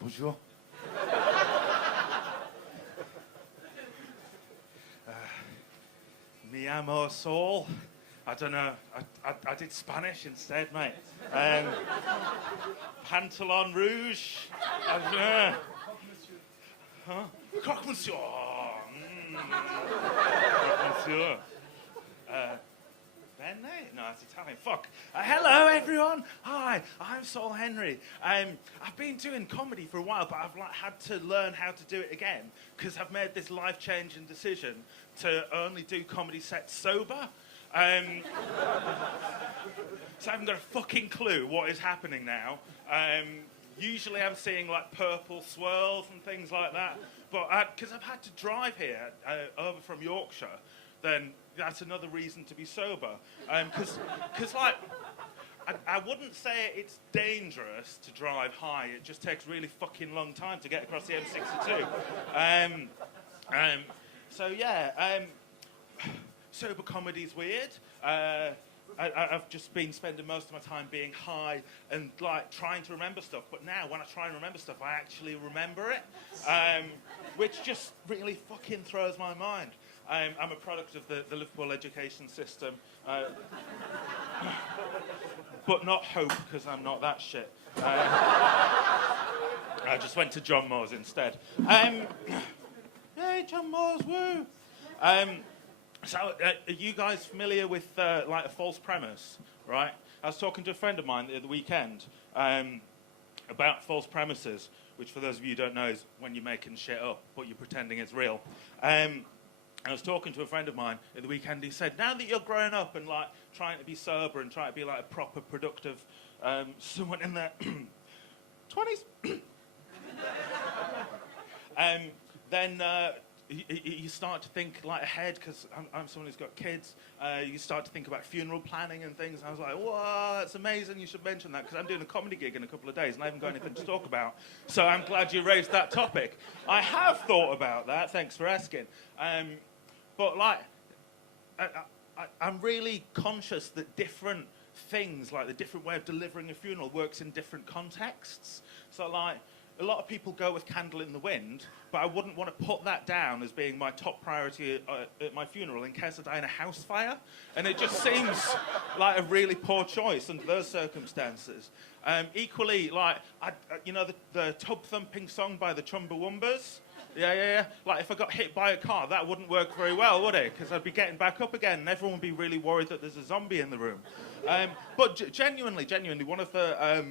Bonjour. Me amo Saul. I don't know. I did Spanish instead, mate. Pantalon rouge. Huh? Croque monsieur. Croque monsieur. Bene? No, that's Italian. Fuck. Hello, everyone. Hi, I'm Saul Henry. I've been doing comedy for a while, but I've had to learn how to do it again because I've made this life-changing decision to only do comedy sets sober. So I haven't got a fucking clue what is happening now. Usually I'm seeing like purple swirls and things like that, but because I've had to drive here over from Yorkshire, then that's another reason to be sober. Because like, I wouldn't say it's dangerous to drive high. It just takes really fucking long time to get across the M62. So yeah, sober comedy's weird. I've just been spending most of my time being high and like trying to remember stuff. But now when I try and remember stuff, I actually remember it, which just really fucking throws my mind. I'm a product of the Liverpool education system, but not hope, because I'm not that shit. I just went to John Moores instead. Hey, John Moores, woo! So, are you guys familiar with like a false premise, right? I was talking to a friend of mine the weekend about false premises, which for those of you who don't know is when you're making shit up, but you're pretending it's real. I was talking to a friend of mine at the weekend. He said, now that you're growing up and like trying to be sober and trying to be like a proper productive someone in their 20s, then you start to think like ahead, because I'm someone who's got kids. You start to think about funeral planning and things. And I was like, whoa, that's amazing. You should mention that, because I'm doing a comedy gig in a couple of days and I haven't got anything to talk about. So I'm glad you raised that topic. I have thought about that. Thanks for asking. But like, I'm really conscious that different things, like the different way of delivering a funeral, works in different contexts. So like, a lot of people go with Candle in the Wind, but I wouldn't want to put that down as being my top priority at my funeral in case I die in a house fire. And it just seems like a really poor choice under those circumstances. Equally, like, you know, the tub thumping song by the Chumbawambas? Yeah. Like, if I got hit by a car, that wouldn't work very well, would it? Because I'd be getting back up again, and everyone would be really worried that there's a zombie in the room. But genuinely, one of the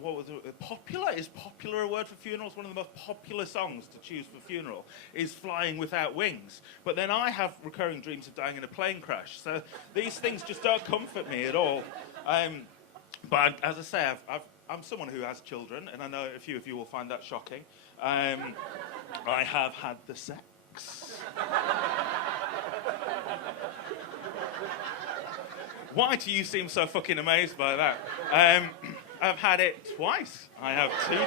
what was it? Popular? Is popular a word for funerals? One of the most popular songs to choose for funeral is Flying Without Wings. But then I have recurring dreams of dying in a plane crash. So these things just don't comfort me at all. But as I say, I'm someone who has children, and I know a few of you will find that shocking. I have had the sex. Why do you seem so fucking amazed by that? I've had it twice. I have two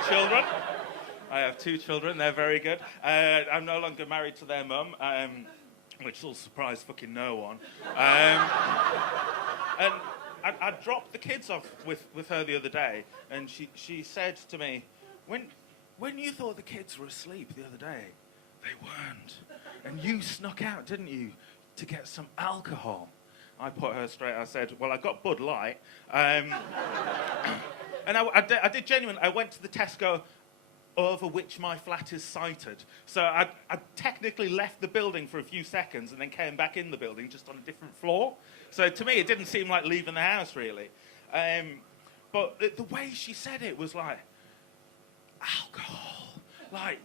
children. They're very good. I'm no longer married to their mum, which will surprise fucking no one. And I dropped the kids off with her the other day, and she said to me, when you thought the kids were asleep the other day, they weren't. And you snuck out, didn't you, to get some alcohol? I put her straight. I said, well, I got Bud Light. And I did genuinely. I went to the Tesco over which my flat is sited. So I technically left the building for a few seconds and then came back in the building just on a different floor. So to me, it didn't seem like leaving the house, really. But the way she said it was like, alcohol. Like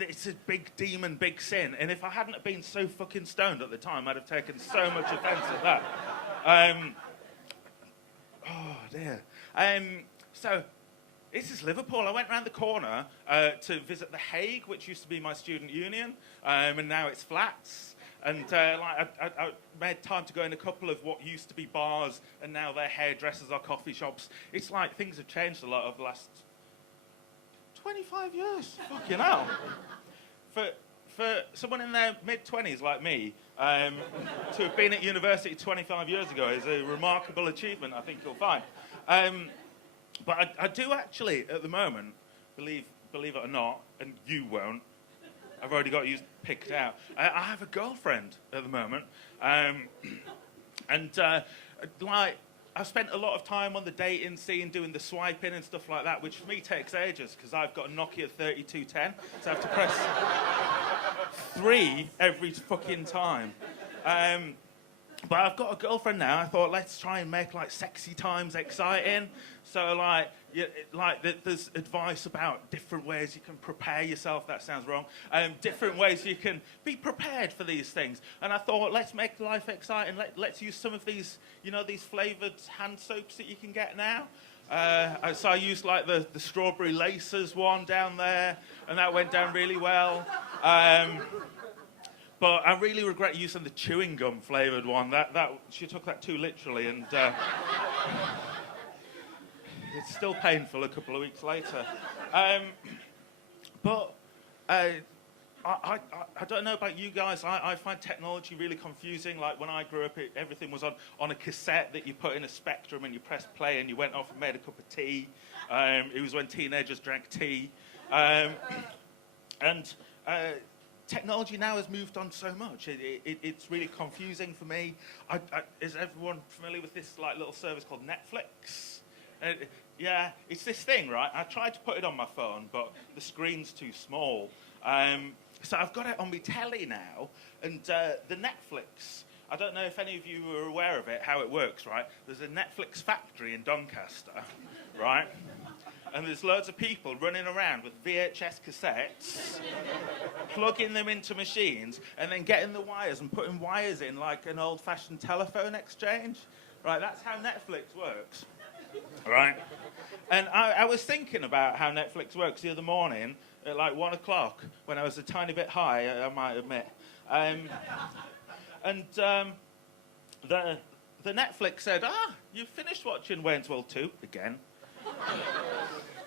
it's a big demon, big sin. And if I hadn't been so fucking stoned at the time, I'd have taken so much offence at that. Oh, dear. So, this is Liverpool. I went round the corner to visit The Hague, which used to be my student union, and now it's flats. And I made time to go in a couple of what used to be bars, and now they're hairdressers or coffee shops. It's like things have changed a lot over the last 25 years. Fucking hell. For someone in their mid-20s like me, to have been at university 25 years ago is a remarkable achievement, I think you'll find. But I do actually, at the moment, believe it or not, and you won't, I've already got you picked out. I have a girlfriend at the moment, and like I've spent a lot of time on the dating scene doing the swiping and stuff like that, which for me takes ages because I've got a Nokia 3210, so I have to press 3 every fucking time. But I've got a girlfriend now. I thought, let's try and make like sexy times exciting. So there's advice about different ways you can prepare yourself. That sounds wrong. Different ways you can be prepared for these things. And I thought, let's make life exciting. Let's use some of these, these flavoured hand soaps that you can get now. So I used like the strawberry laces one down there, and that went down really well. But I really regret using the chewing gum flavoured one. She took that too literally, and it's still painful a couple of weeks later. But I don't know about you guys. I find technology really confusing. Like when I grew up, everything was on a cassette that you put in a Spectrum and you pressed play and you went off and made a cup of tea. It was when teenagers drank tea. Technology now has moved on so much. It's really confusing for me. Is everyone familiar with this like little service called Netflix? Yeah, it's this thing, right? I tried to put it on my phone, but the screen's too small. So I've got it on my telly now, and the Netflix, I don't know if any of you are aware of it, how it works, right? There's a Netflix factory in Doncaster, right? And there's loads of people running around with VHS cassettes, plugging them into machines, and then getting the wires and putting wires in like an old-fashioned telephone exchange. Right, that's how Netflix works. Right? And I was thinking about how Netflix works the other morning at like 1 o'clock when I was a tiny bit high, I might admit. The Netflix said, you've finished watching Wayne's World 2 again.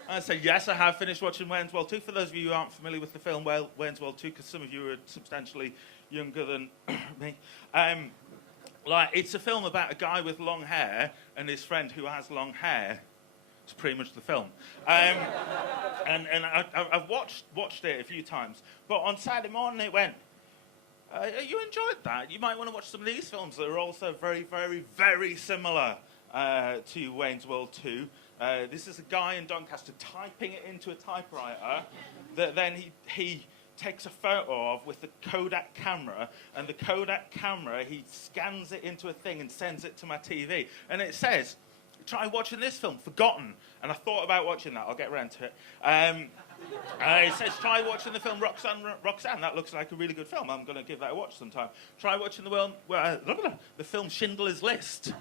I said, yes, I have finished watching Wayne's World 2. For those of you who aren't familiar with the film Wayne's World 2, because some of you are substantially younger than me, it's a film about a guy with long hair and his friend who has long hair. It's pretty much the film. And I've watched it a few times. But on Saturday morning it went, you enjoyed that? You might want to watch some of these films that are also very, very, very similar to Wayne's World 2. This is a guy in Doncaster typing it into a typewriter that then he takes a photo of with the Kodak camera, and the Kodak camera, he scans it into a thing and sends it to my TV. And it says, try watching this film, Forgotten. And I thought about watching that. I'll get around to it. It says, try watching the film Roxanne. That looks like a really good film. I'm going to give that a watch sometime. Try watching the film Schindler's List.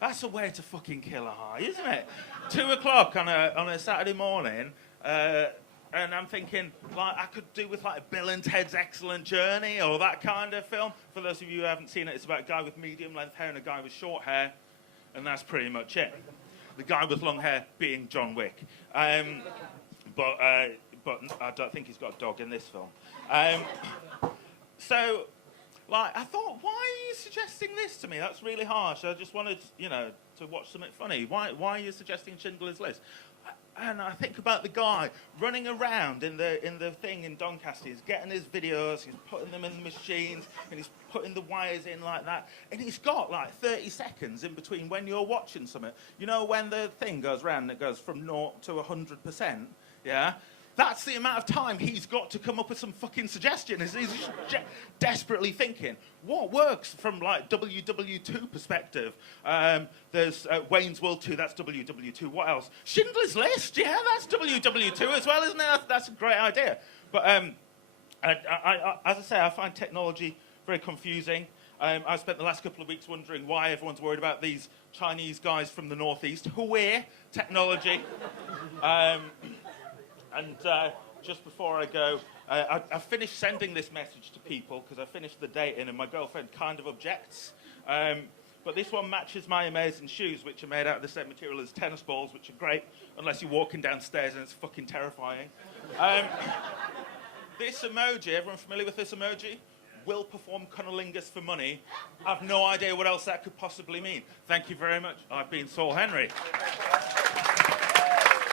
That's a way to fucking kill a high, isn't it? 2 o'clock on a Saturday morning, and I'm thinking, I could do with Bill and Ted's Excellent Journey or that kind of film. For those of you who haven't seen it, it's about a guy with medium-length hair and a guy with short hair, and that's pretty much it. The guy with long hair being John Wick. But I don't think he's got a dog in this film. So, I thought, why are you suggesting this to me? That's really harsh. I just wanted, to watch something funny. Why are you suggesting Schindler's List? And I think about the guy running around in the thing in Doncaster. He's getting his videos, he's putting them in the machines, and he's putting the wires in like that. And he's got 30 seconds in between when you're watching something. You know when the thing goes round and it goes from 0 to 100%? Yeah? That's the amount of time he's got to come up with some fucking suggestion. He's desperately thinking, what works from WW2 perspective? There's Wayne's World 2, that's WW2. What else? Schindler's List, yeah, that's WW2 as well, isn't it? That's a great idea. But as I say, I find technology very confusing. I spent the last couple of weeks wondering why everyone's worried about these Chinese guys from the northeast. Huawei technology. And just before I go, I finished sending this message to people because I finished the dating and my girlfriend kind of objects. But this one matches my amazing shoes, which are made out of the same material as tennis balls, which are great unless you're walking downstairs and it's fucking terrifying. This emoji, everyone familiar with this emoji? will perform cunnilingus for money. I've no idea what else that could possibly mean. Thank you very much. I've been Saul Henry.